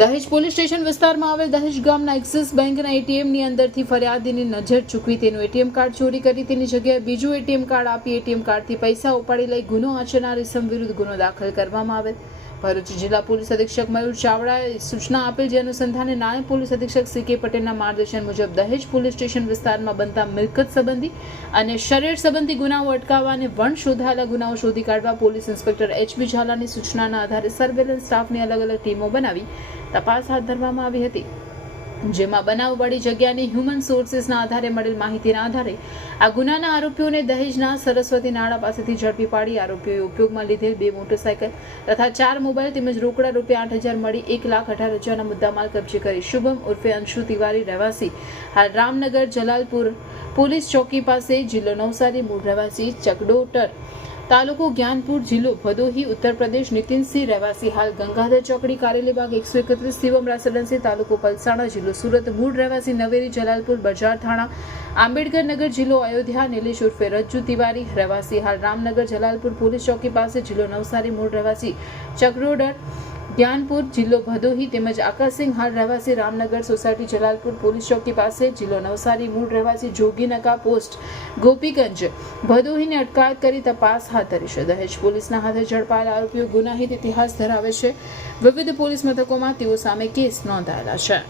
દહેજ police station વિસ્તારમાં આવેલ દહેજ ગામના એક્સિસ બેંકના એટીએમની અંદરથી ફરિયાદીની નજર ચૂકવી તેનું એટીએમ કાર્ડ ચોરી કરી તેની જગ્યાએ બીજું એટીએમ કાર્ડ આપી એટીએમ કાર્ડથી પૈસા ઉપાડી લઈ ગુનો આચરનાર ઇસમ વિરુદ્ધ ગુનો દાખલ કરવામાં આવેલ. ભરૂચ જિલ્લા પોલીસ અધિક્ષક મયુર ચાવડાએ સૂચના આપેલ જે અનુસંધાને નાયબ પોલીસ અધિક્ષક સી.કે. પટેલના માર્ગદર્શન મુજબ દહેજ પોલીસ સ્ટેશન વિસ્તારમાં બનતા મિલકત સંબંધી અને શરીર સંબંધી ગુનાઓ અટકાવવા અને વણ શોધાયેલા ગુનાઓ શોધી કાઢવા પોલીસ ઇન્સ્પેક્ટર એચ.બી. ઝાલાની સૂચનાના આધારે સર્વેલન્સ સ્ટાફની અલગ અલગ ટીમો બનાવી તપાસ હાથ ધરવામાં આવી હતી, જેમાં બનાવવાળી જગ્યાની હ્યુમન સોર્સિસના આધારે મળેલ માહિતીના આધારે આ ગુનાના આરોપીઓને દહેજના સરસ્વતી નાળા પાસેથી ઝડપી પાડી આરોપીઓએ ઉપયોગમાં લીધેલ 2 મોટરસાયકલ તથા 4 મોબાઈલ તેમજ રોકડા ₹8,000 મળી 1,18,000ના મુદ્દામાલ કબજે કરી શુભમ ઉર્ફે અંશુ તિવારી રહેવાસી હાલ રામનગર જલાલપુર પોલીસ ચોકી પાસે, જિલ્લો નવસારી, મૂળ રહેવાસી ચકડોટર, તાલુકો જ્ઞાનપુર, જિલ્લો ભદોહી, ઉત્તર પ્રદેશ નીતિનસિંહ રહેવાસી હાલ ગંગાધર ચોકડી, કારેલીબાગ 131, શિવમ રાસડનસિંહ, તાલુકો પલસાણા, જિલ્લો સુરત, મૂળ રહેવાસી નવેરી, જલાલપુર, બજાર થાણા, આંબેડકર નગર, જિલ્લો અયોધ્યા, નિલેશ ઉર્ફે રજ્જુ તિવારી રહેવાસી હાલ રામનગર જલાલપુર પોલીસ ચોકી પાસે, જિલ્લો નવસારી, મૂળ રહેવાસી ચકડોદર, જ્ઞાનપુર, જિલ્લો ભદોહી તેમજ આકાશસિંહ હાલ રહેવાસી રામનગર સોસાયટી જલાલપુર પોલીસ ચોકી પાસે, જિલ્લો નવસારી, મૂળ રહેવાસી જોગીનકા પોસ્ટ ગોપીગંજ ભદોહીને અટકાયત કરી તપાસ હાથ ધરી છે. દહેજ પોલીસના હાથે ઝડપાયેલા આરોપીઓ ગુનાહિત ઇતિહાસ ધરાવે છે. વિવિધ પોલીસ મથકોમાં તેઓ સામે કેસ નોંધાયેલા છે.